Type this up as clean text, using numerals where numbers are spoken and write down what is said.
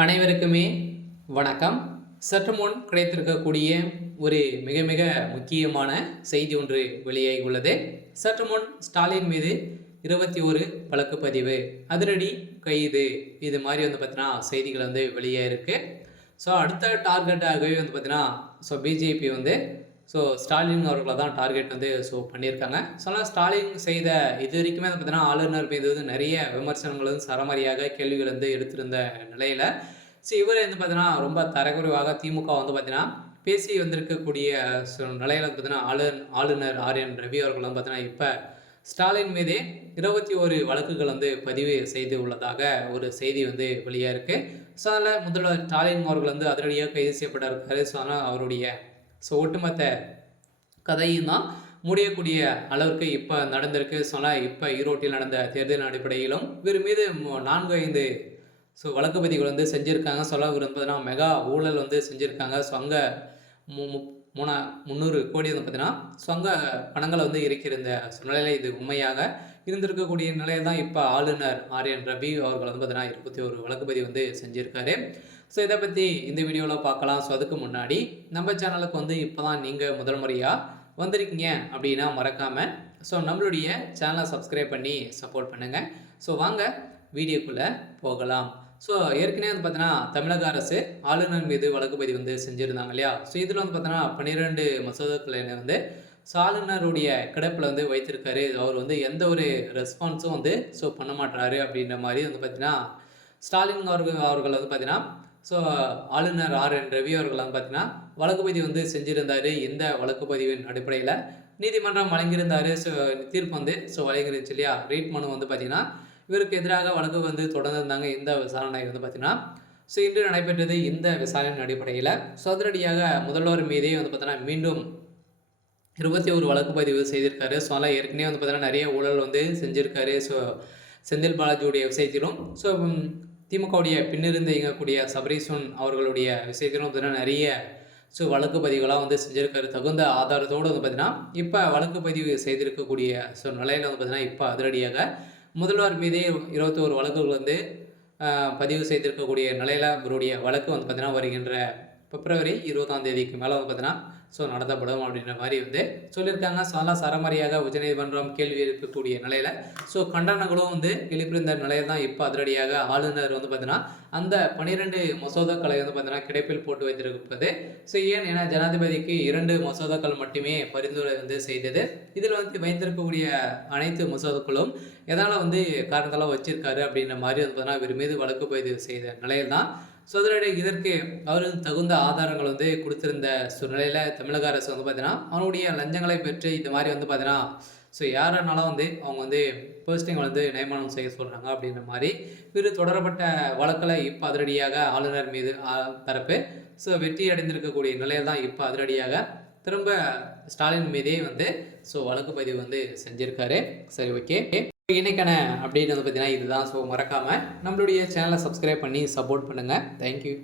அனைவருக்குமே வணக்கம். சற்று முன் கிடைத்திருக்கக்கூடிய ஒரு மிக மிக முக்கியமான செய்தி ஒன்று வெளியாகி உள்ளது. சற்று முன் ஸ்டாலின் மீது 21 வழக்கு பதிவு, அதிரடி கைது, இது மாதிரி பார்த்தீங்கன்னா செய்திகள் வெளியே இருக்கு. ஸோ அடுத்த டார்கெட்டாகவே பார்த்தீங்கன்னா பிஜேபி ஸ்டாலின் அவர்களை தான் டார்கெட் பண்ணியிருக்காங்க. ஸ்டாலின் செய்த இது வரைக்குமே பார்த்தீங்கன்னா ஆளுநர் மீது நிறைய விமர்சனங்கள் சரமாரியாக கேள்விகள் எடுத்திருந்த நிலையில் இவர் பார்த்தீங்கன்னா ரொம்ப தரக்குறைவாக திமுக பார்த்தீங்கன்னா பேசி வந்திருக்கக்கூடிய நிலையில் பார்த்தீங்கன்னா ஆளுநர் ஆர்.என். ரவி அவர்கள் பார்த்தீங்கன்னா இப்போ ஸ்டாலின் மீதே 21 வழக்குகள் பதிவு செய்து உள்ளதாக ஒரு செய்தி வெளியாக இருக்குது. ஸோ அதில் முதல்வர் ஸ்டாலின் அவர்கள் அதிரடியாக கைது செய்யப்பட்டிருக்காரு. ஸோ ஆனால் அவருடைய ஒட்டுமொத்த கதையும் தான் முடியக்கூடிய அளவுக்கு இப்போ நடந்திருக்கு. சொன்னால் இப்போ ஈரோட்டில் நடந்த தேர்தல் அடிப்படையிலும் இவர் மீது 4-5 வழக்கு பதிவுகள் செஞ்சுருக்காங்க. இவர் பார்த்தீங்கன்னா மெகா ஊழல் செஞ்சுருக்காங்க. அங்கே 300 கோடி பார்த்தீங்கன்னா அங்கே பணங்கள் இருக்கிற இந்த நிலையில் இது உண்மையாக இருந்திருக்கக்கூடிய நிலையில் தான் இப்போ ஆளுநர் ஆர்.என். ரவி அவர்கள் பார்த்தீங்கன்னா 21 வழக்கு பதிவு செஞ்சுருக்காரு. இதை பற்றி இந்த வீடியோவில் பார்க்கலாம். அதுக்கு முன்னாடி நம்ம சேனலுக்கு இப்போ தான் நீங்கள் முதல் முறையாக வந்திருக்கீங்க அப்படின்னா மறக்காமல் நம்மளுடைய சேனலை சப்ஸ்கிரைப் பண்ணி சப்போர்ட் பண்ணுங்கள். வாங்க வீடியோக்குள்ளே போகலாம். ஏற்கனவே பார்த்தீங்கன்னா தமிழக அரசு ஆளுநர் மீது வழக்கு பதிவு செஞ்சுருந்தாங்க இல்லையா. இதில் பார்த்தீங்கன்னா 12 மசோதாக்களை ஆளுநருடைய கிடப்பில் வைத்திருக்காரு. அவர் எந்த ஒரு ரெஸ்பான்ஸும் பண்ண மாட்டாரு அப்படின்ற மாதிரி பார்த்தீங்கன்னா ஸ்டாலின் அவர்கள் பார்த்தீங்கன்னா ஆளுநர் ஆர்.என். ரவி அவர்கள் பார்த்தீங்கன்னா வழக்கு பதிவு செஞ்சுருந்தார். இந்த வழக்கு பதிவின் அடிப்படையில் நீதிமன்றம் வழங்கியிருந்தார். தீர்ப்பு வழங்கிருந்துச்சு இல்லையா. ரீட் மனு பார்த்தீங்கன்னா இவருக்கு எதிராக வழக்கு தொடர்ந்திருந்தாங்க. இந்த விசாரணை பார்த்தீங்கன்னா இன்று நடைபெற்றது. இந்த விசாரணையின் அடிப்படையில் அதிரடியாக முதல்வர் மீதே பார்த்தீங்கன்னா மீண்டும் 21 வழக்கு பதிவு செய்திருக்காரு. அதனால் ஏற்கனவே பார்த்தீங்கன்னா நிறைய ஊழல் செஞ்சுருக்காரு. செந்தில் பாலாஜியுடைய விஷயத்திலும் திமுகவுடைய பின்னிருந்து இயங்கக்கூடிய சபரீசன் அவர்களுடைய விஷயத்திலும் பார்த்தீங்கன்னா நிறைய வழக்கு பதிவுகளாக செஞ்சுருக்காரு. தகுந்த ஆதாரத்தோடு பார்த்தீங்கன்னா இப்போ வழக்கு பதிவு செய்திருக்கக்கூடிய நிலையில் பார்த்தீங்கன்னா இப்போ அதிரடியாக முதல்வர் மீதே 21 வழக்குகள் பதிவு செய்திருக்கக்கூடிய நிலையில் இவருடைய வழக்கு பார்த்தீங்கன்னா வருகின்ற பிப்ரவரி 20ஆம் தேதிக்கு மேலே பார்த்தீங்கன்னா நடத்தப்படும் அப்படின்ற மாதிரி சொல்லியிருக்காங்க. சரமாரியாக உச்சநீதிமன்றம் கேள்வி இருக்கக்கூடிய நிலையில் கண்டனங்களும் எழுப்பியிருந்த நிலையில் தான் இப்போ அதிரடியாக ஆளுநர் பார்த்தீங்கன்னா அந்த 12 மசோதாக்களை பார்த்தீங்கன்னா கிடைப்பில் போட்டு வைத்திருப்பது. ஏன்னா ஜனாதிபதிக்கு 2 மசோதாக்கள் மட்டுமே பரிந்துரை செய்தது. இதில் வைத்திருக்கக்கூடிய அனைத்து மசோதாக்களும் எதனால் காரணத்தெல்லாம் வச்சிருக்காரு அப்படின்ற மாதிரி பார்த்தீங்கன்னா இவர் மீது வழக்கு பதிவு செய்த நிலையில் தான் இதற்கு அவர் தகுந்த ஆதாரங்கள் கொடுத்திருந்த சூழ்நிலையில் தமிழக அரசு பார்த்தீங்கன்னா அவனுடைய லஞ்சங்களை பெற்று இந்த மாதிரி பார்த்தீங்கன்னா யாருனாலும் அவங்க போஸ்டிங் நியமனம் செய்ய சொல்கிறாங்க அப்படின்ற மாதிரி இவர் தொடரப்பட்ட வழக்கில் இப்போ அதிரடியாக ஆளுநர் மீது தரப்பு வெற்றி அடைந்திருக்கக்கூடிய நிலையில் தான் இப்போ அதிரடியாக திரும்ப ஸ்டாலின் மீதே வழக்கு பதிவு செஞ்சுருக்காரு. சரி, ஓகே. இன்னைக்கான அப்டேட் பார்த்தீங்கன்னா இதுதான். மறக்காமல் நம்மளுடைய சேனலை சப்ஸ்கிரைப் பண்ணி சப்போர்ட் பண்ணுங்கள். தேங்க்யூ.